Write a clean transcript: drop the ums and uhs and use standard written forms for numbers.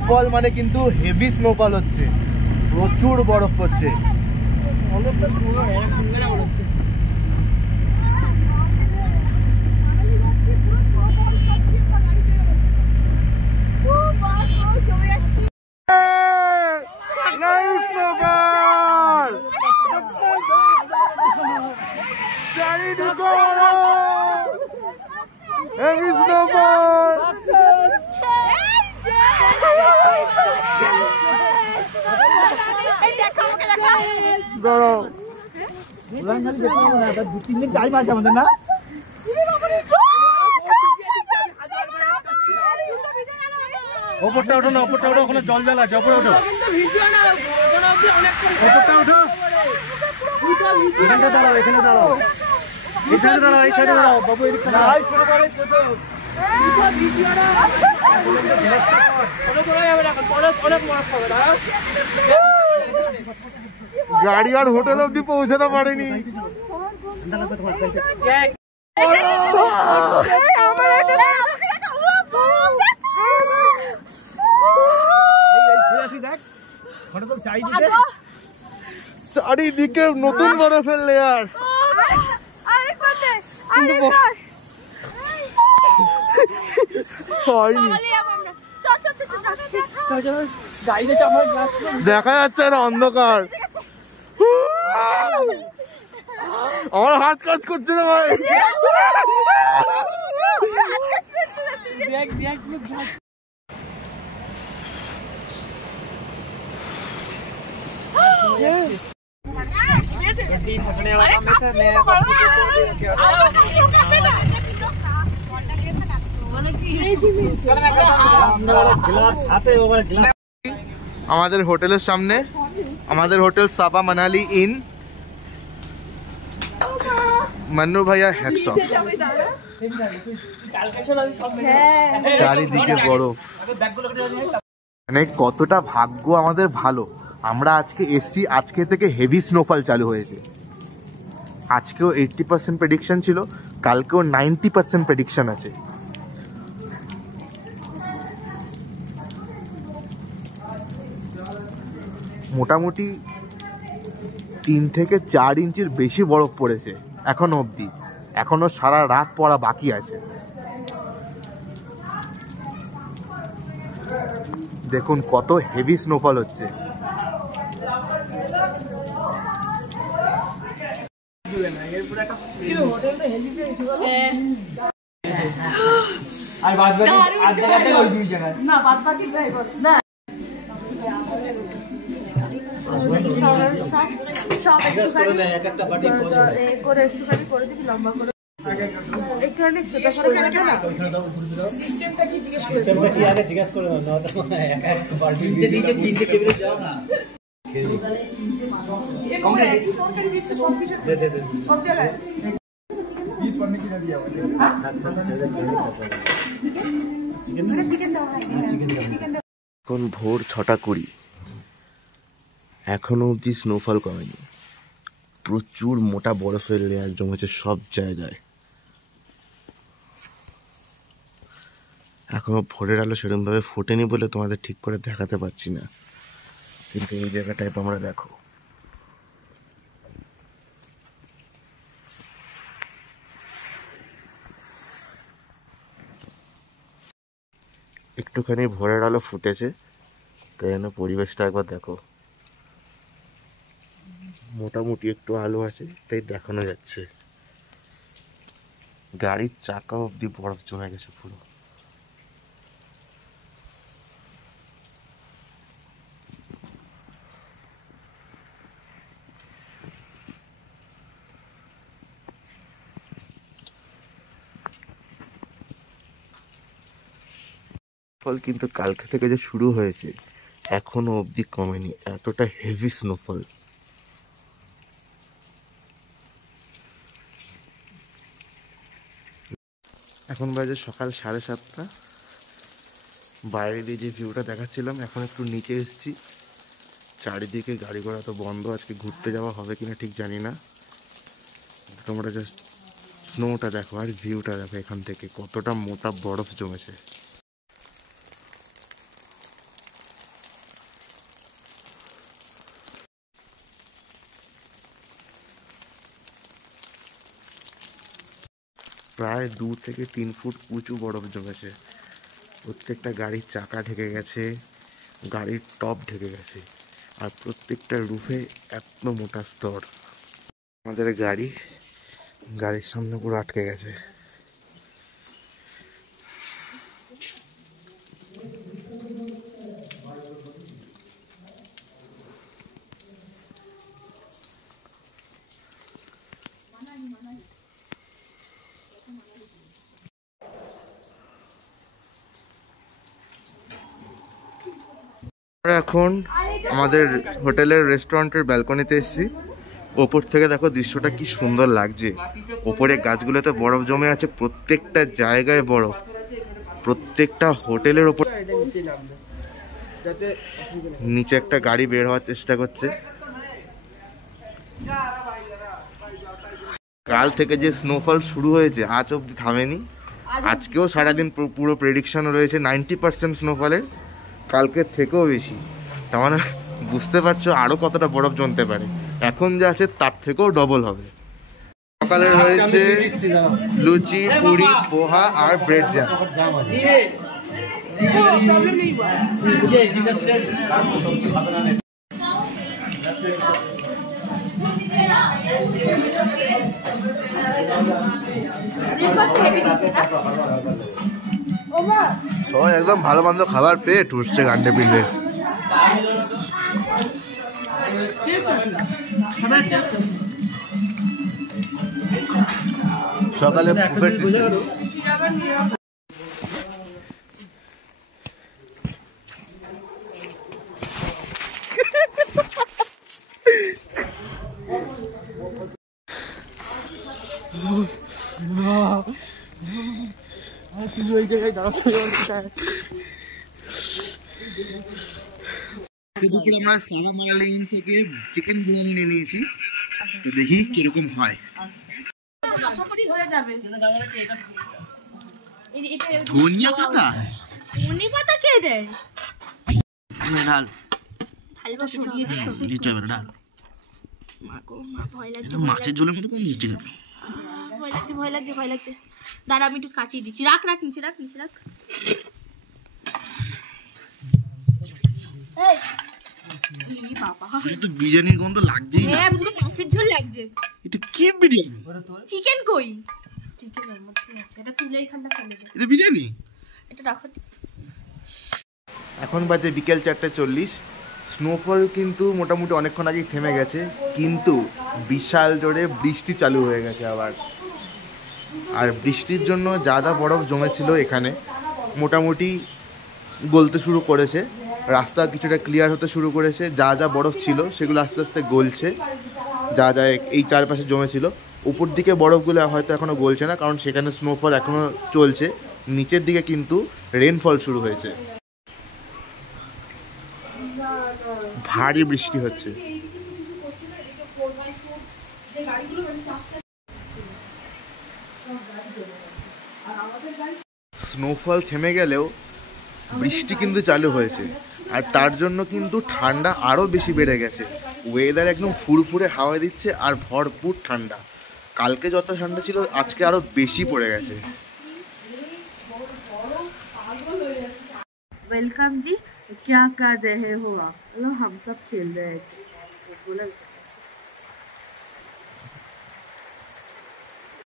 Snowfall মানে কিন্তু heavy snowfall হচ্ছে, প্রচুর বরফ পড়ছে। ওপরটা ওঠো না, ওপরটা ওঠো, ওখানে জল জল আছে, ওপরে ওঠো, ওপরটা ওঠো, এখানটা দাঁড়াও, এখানে দাঁড়াও, এই সাইডে দাঁড়াও, এই সাইডে দাঁড়াও বাবু, গাড়ি আর হোটেল অব্দি পৌঁছাতে পারেনি। চারিদিকে নতুন বরফের লেয়ার, দেখা যাচ্ছে না অন্ধকার, আমার হাত কাজ করছে না ভাই। আমাদের হোটেলের সামনে, আমাদের hotel Saba Manali in, Monno ভাইয়া হ্যাটস অফ। চারিদিকে বরফ, মানে কতটা ভাগ্য আমাদের ভালো, আমরা আজকে এসছি, আজকে থেকে হেভি স্নোফল চালু হয়েছে। আজকেও 80% প্রেডিকশন ছিল, কালকেও 90% প্রেডিকশন আছে। মোটামুটি 3 থেকে 4 ইঞ্চির বেশি বরফ পড়েছে এখনো অবধি, এখনো সারা রাত পড়া বাকি আছে। দেখুন কত হেভি স্নোফল হচ্ছে। এখন ভোর 6:20, এখনো অব্দি স্নোফল কমেনি, প্রচুর মোটা বরফের লেয়ার জমেছে সব জায়গায়। এখনো ভোরের আলো সেরকম ভাবে ফোটেনি বলে তোমাদের ঠিক করে দেখাতে পারছি না, কিন্তু এই জায়গাটায় তোমরা দেখো। একটুখানি ভোরের আলো ফুটেছে, তাই জন্য পরিবেশটা একবার দেখো, মোটামুটি একটু আলো আছে তাই দেখানো যাচ্ছে। গাড়ির চাকা অব্দি বরফ জমে গেছে পুরো। ফল কিন্তু কালকে থেকে যে শুরু হয়েছে এখনো অবধি কমেনি, এতটা হেভি স্নোফল। এখন বাজে সকাল 7:30, বাইরে দিয়ে যে ভিউটা দেখাচ্ছিলাম, এখন একটু নিচে এসেছি। চারিদিকে গাড়ি ঘোড়া তো বন্ধ, আজকে ঘুরতে যাওয়া হবে কিনা ঠিক জানি না। তোমরা জাস্ট স্নোটা দেখো আর ভিউটা দেখো, এখান থেকে কতটা মোটা বরফ জমেছে। প্রায় 2 থেকে 3 ফুট উঁচু বরফ জমেছে। প্রত্যেকটা গাড়ির চাকা ঢেকে গেছে, গাড়ির টপ ঢেকে গেছে, আর প্রত্যেকটা রুফে এত মোটা স্তর। আমাদের গাড়ির সামনে পুরো আটকে গেছে। আমরা এখন আমাদের হোটেলের রেস্টুরেন্টের ব্যালকনিতে এসেছি। ওপর থেকে দেখো দৃশ্যটা কি সুন্দর লাগছে। ওপরে গাছগুলোতে বরফ জমে আছে, প্রত্যেকটা জায়গায় বরফ, প্রত্যেকটা হোটেলের ওপর। নিচে একটা গাড়ি বের হওয়ার চেষ্টা করছে। কাল থেকে যে স্নোফল শুরু হয়েছে আজ অব্দি থামেনি। আজকেও সারাদিন পুরো প্রেডিকশন রয়েছে 90% স্নোফলের, কালকের থেকেও বেশি। তার মানে বুঝতে পারছো আরো কতটা বরফ জমতে পারে। এখন যা আছে তার থেকেও ডবল হবে। সকালে রয়েছে লুচি, পুরি, পোহা আর ব্রেড জ্যাম। সবাই একদম ভালো মন্দ খাবার পেয়ে টুসছে গান্ডে পিন্ডে। সকালে বুফেট সিস্টেম। আমরা সারা মালালিন থেকে চিকেন বিরিয়ানি নিয়ে নিয়েছি, তো দেখি কিরকম হয়। ধনিয়া পাতা, ধনে পাতা কে দেয়? ডাল ভালোবাসা ছড়িয়ে দিতেছি। নিশ্চয় ডাল। মা গো মা, ভয় লাগছে, মাছের ঝোলের মতো কোন দিচ্ছে? ভয় লাগছে, ভয় লাগছে, ভয় লাগছে। দাঁড়া আমি একটু কাচিয়ে দিচ্ছি। রাখ রাখ, নিচে রাখ, নিচে রাখ। এই কি বাবা, তো বিরিয়ানির গন্ধ লাগছেই না। হ্যাঁ পুরো মাছের ঝোল লাগছে। এটা কি বিরিয়ানি? চিকেন কই? চিকেন এর মধ্যে আছে, এটা তুলে এইখানটা ফেলে দে। এটা বিরিয়ানি? এটা রাখো। এখন বাজে বিকেল 4:40। স্নোফল কিন্তু মোটামুটি অনেকক্ষণ আগেই থেমে গেছে, কিন্তু বিশাল জোরে বৃষ্টি চালু হয়ে গেছে আবার। আর বৃষ্টির জন্য যা যা বরফ জমেছিল এখানে মোটামুটি গলতে শুরু করেছে, রাস্তা কিছুটা ক্লিয়ার হতে শুরু করেছে। যা যা বরফ ছিল সেগুলো আস্তে আস্তে গলছে, যা যা এই চারপাশে জমেছিল। উপর দিকে বরফগুলো হয়তো এখনও গলছে না, কারণ সেখানে স্নোফল এখনও চলছে। নিচের দিকে কিন্তু রেনফল শুরু হয়েছে, ভারী বৃষ্টি হচ্ছে। স্নোফল থেমে গেলেও বৃষ্টি কিন্তু চালু হয়েছে, আর তার জন্য কিন্তু ঠান্ডা আরও বেশি বেড়ে গেছে। ওয়েদার একদম ফুরফুরে হাওয়া দিচ্ছে আর ভরপুর ঠান্ডা। কালকে যত ঠান্ডা ছিল আজকে আরও বেশি পড়ে গেছে। वेलकम जी, क्या कर रहे हो आप? हम सब खेल रहे थे। बोला